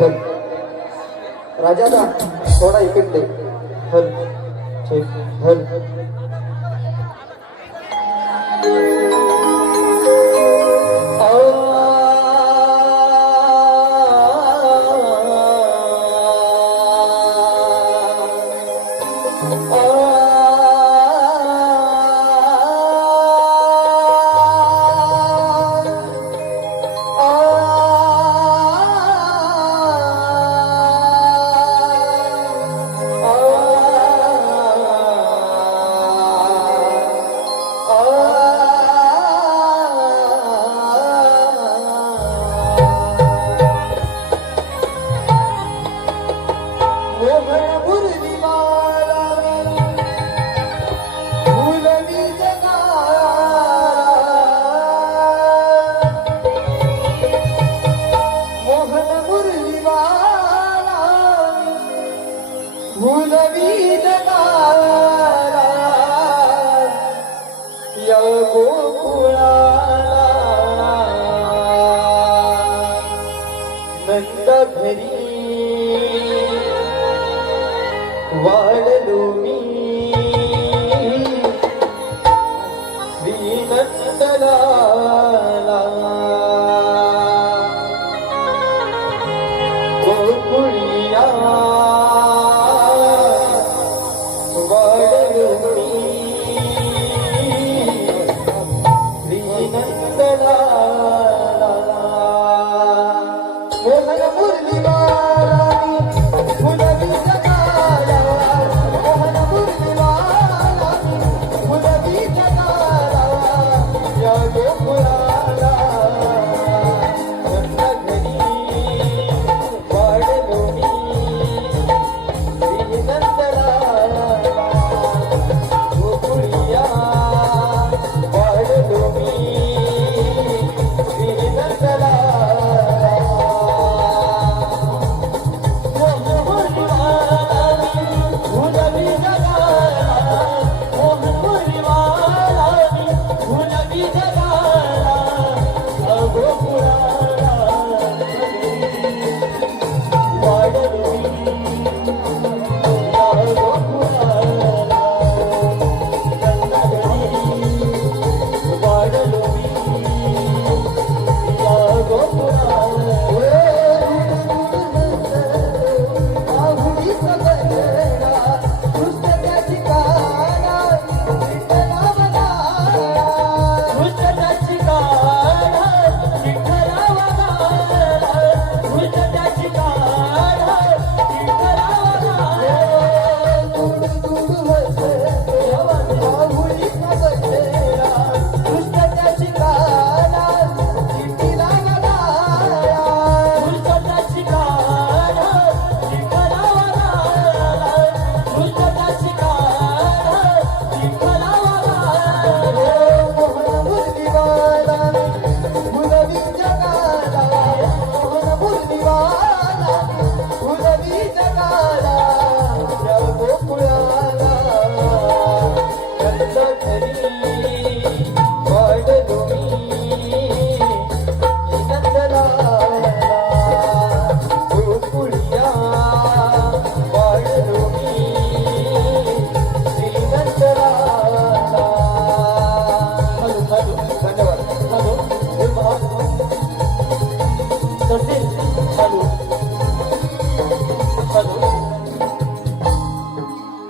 हल राजादा थोडा इकडे हल हल वाढलो मी श्रीनंदला गोकुळिया वाढलो मी श्रीनंदला मोहन मुरली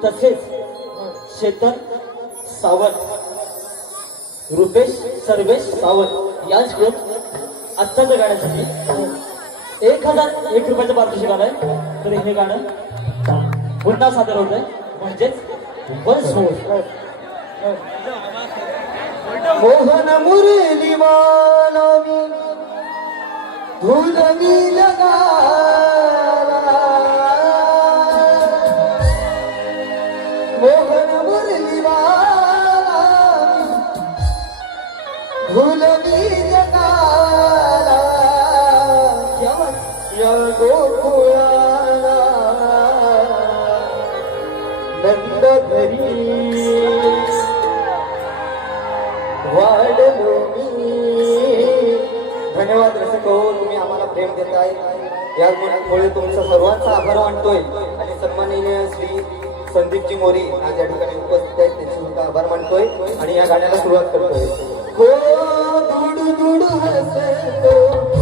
तसेच चेतन सावंत रुपेश सर्वेश सावंत याच ग्रुप आत्ताच्या गाण्यासाठी 1001 रुपयाचं पारितोषिक आलंय. तर हे गाणं पुन्हा सादर होत आहे म्हणजेच वन्स मोर. मोहन मुरली मानवी धुलवी लगा मोहन मुरली भूलवी जगाला या गोकुळाला नंद घरी वाढलो मी. धन्यवाद रसिको, तुम्ही आम्हाला प्रेम देताय. यामुळे तुमचा सर्वांचा आभार मानतोय आणि सन्माननीय श्री संदीपजी मोरे आज या ठिकाणी उपस्थित आहेत त्यांचे सुद्धा आभार मानतोय आणि या गाण्याला सुरुवात करतोय. हो दुडू दुडू हसतो